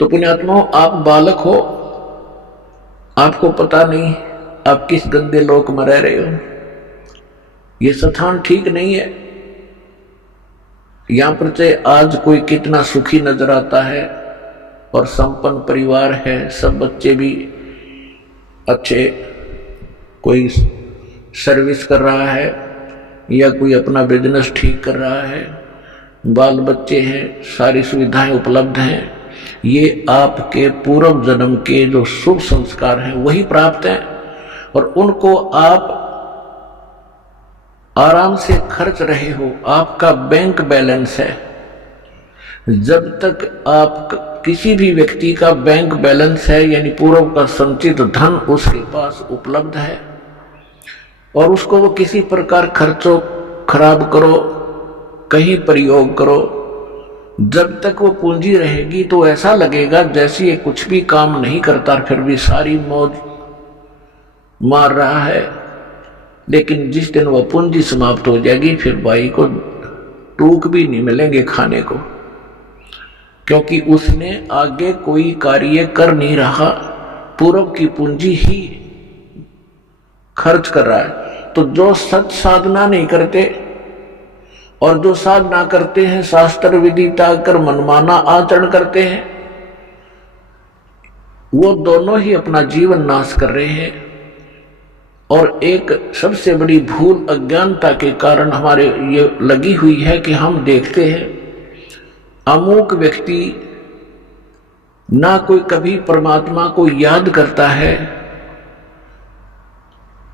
तो पुण्यात्माओं, आप बालक हो, आपको पता नहीं आप किस गंदे लोक में रह रहे हो। ये स्थान ठीक नहीं है। यहां पर से आज कोई कितना सुखी नजर आता है और संपन्न परिवार है, सब बच्चे भी अच्छे, कोई सर्विस कर रहा है या कोई अपना बिजनेस ठीक कर रहा है, बाल बच्चे हैं, सारी सुविधाएं उपलब्ध हैं। ये आपके पूर्व जन्म के जो शुभ संस्कार हैं वही प्राप्त हैं और उनको आप आराम से खर्च रहे हो। आपका बैंक बैलेंस है। जब तक आप किसी भी व्यक्ति का बैंक बैलेंस है यानी पूर्व का संचित धन उसके पास उपलब्ध है और उसको वो किसी प्रकार खर्चो खराब करो, कहीं प्रयोग करो, जब तक वो पूंजी रहेगी तो ऐसा लगेगा जैसे ये कुछ भी काम नहीं करता, फिर भी सारी मौज मार रहा है। लेकिन जिस दिन वह पूंजी समाप्त हो जाएगी फिर भाई को टूक भी नहीं मिलेंगे खाने को, क्योंकि उसने आगे कोई कार्य कर नहीं रहा, पूर्व की पूंजी ही खर्च कर रहा है। तो जो सच साधना नहीं करते और जो साधना करते हैं, शास्त्र विधि त्याग कर मनमाना आचरण करते हैं, वो दोनों ही अपना जीवन नाश कर रहे हैं। और एक सबसे बड़ी भूल अज्ञानता के कारण हमारे ये लगी हुई है कि हम देखते हैं अमुक व्यक्ति ना कोई कभी परमात्मा को याद करता है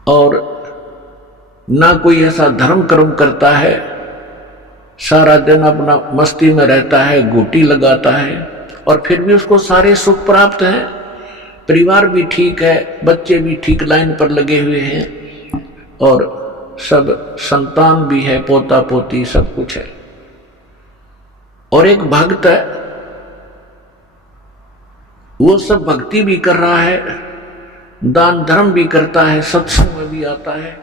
और ना कोई ऐसा धर्म कर्म करता है, सारा दिन अपना मस्ती में रहता है, घूटी लगाता है और फिर भी उसको सारे सुख प्राप्त हैं, परिवार भी ठीक है, बच्चे भी ठीक लाइन पर लगे हुए हैं और सब संतान भी है, पोता पोती सब कुछ है। और एक भक्त है, वो सब भक्ति भी कर रहा है, दान धर्म भी करता है, सत्संग में भी आता है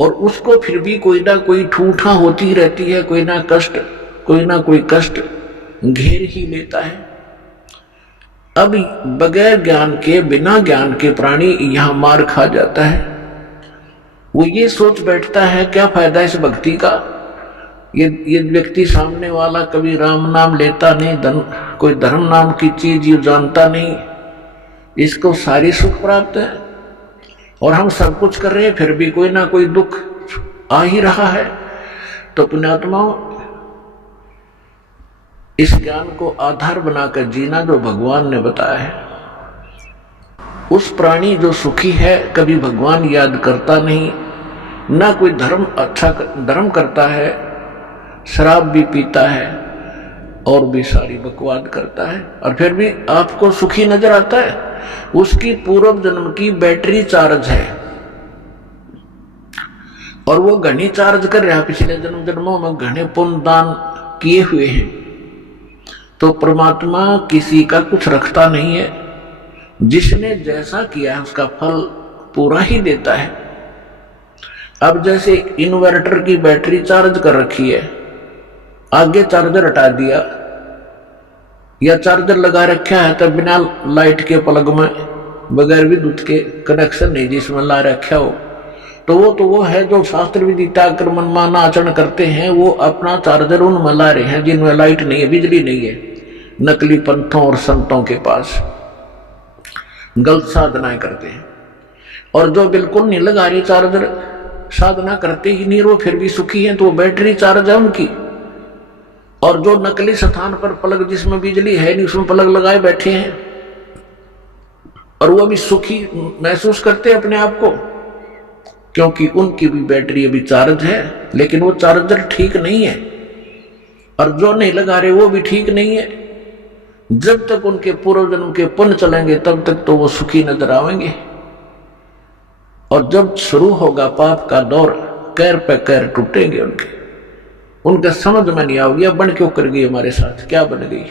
और उसको फिर भी कोई ना कोई ठूठा होती रहती है, कोई ना कोई कष्ट घेर ही लेता है। अब बगैर ज्ञान के, बिना ज्ञान के प्राणी यहां मार खा जाता है। वो ये सोच बैठता है क्या फायदा इस भक्ति का, ये व्यक्ति सामने वाला कभी राम नाम लेता नहीं, कोई धर्म नाम की चीज ये जानता नहीं, इसको सारी सुख प्राप्त है और हम सब कुछ कर रहे हैं फिर भी कोई ना कोई दुख आ ही रहा है। तो पुण्यात्माओं, इस ज्ञान को आधार बनाकर जीना जो भगवान ने बताया है, उस प्राणी जो सुखी है कभी भगवान याद करता नहीं, ना कोई अच्छा धर्म करता है, शराब भी पीता है और भी सारी बकवाद करता है और फिर भी आपको सुखी नजर आता है। उसकी पूर्व जन्म की बैटरी चार्ज है और वो घनी चार्ज कर रहा है, पिछले जन्मों में घने पुण्य दान किए हुए हैं। तो परमात्मा किसी का कुछ रखता नहीं है, जिसने जैसा किया है उसका फल पूरा ही देता है। अब जैसे इन्वर्टर की बैटरी चार्ज कर रखी है, आगे चार्जर हटा दिया या चार्जर लगा रखा है तब बिना लाइट के प्लग में बगैर विद्युत के कनेक्शन नहीं जिसमें ला रखा हो, तो वो है जो शास्त्र विधि त्याग कर मनमाना आचरण करते हैं, वो अपना चार्जर उनमें ला रहे हैं जिनमें लाइट नहीं है, बिजली नहीं है, नकली पंथों और संतों के पास गलत साधनाएं करते हैं। और जो बिल्कुल नहीं लगा रहे चार्जर, साधना करते ही नहीं, वो फिर भी सुखी हैं, तो वो बैटरी चार्ज है उनकी। और जो नकली स्थान पर प्लग जिसमें बिजली है नहीं उसमें प्लग लगाए बैठे हैं और वो भी सुखी महसूस करते हैं अपने आप को, क्योंकि उनकी भी बैटरी अभी चार्ज है लेकिन वो चार्जर ठीक नहीं है। और जो नहीं लगा रहे वो भी ठीक नहीं है। जब तक उनके पूर्व जन्म के पुण्य चलेंगे तब तक तो वो सुखी नजर आएंगे और जब शुरू होगा पाप का दौर, कैर पे कैर टूटेंगे उनके समझ में नहीं आओगे अब बन क्यों कर गई हमारे साथ, क्या बन गई।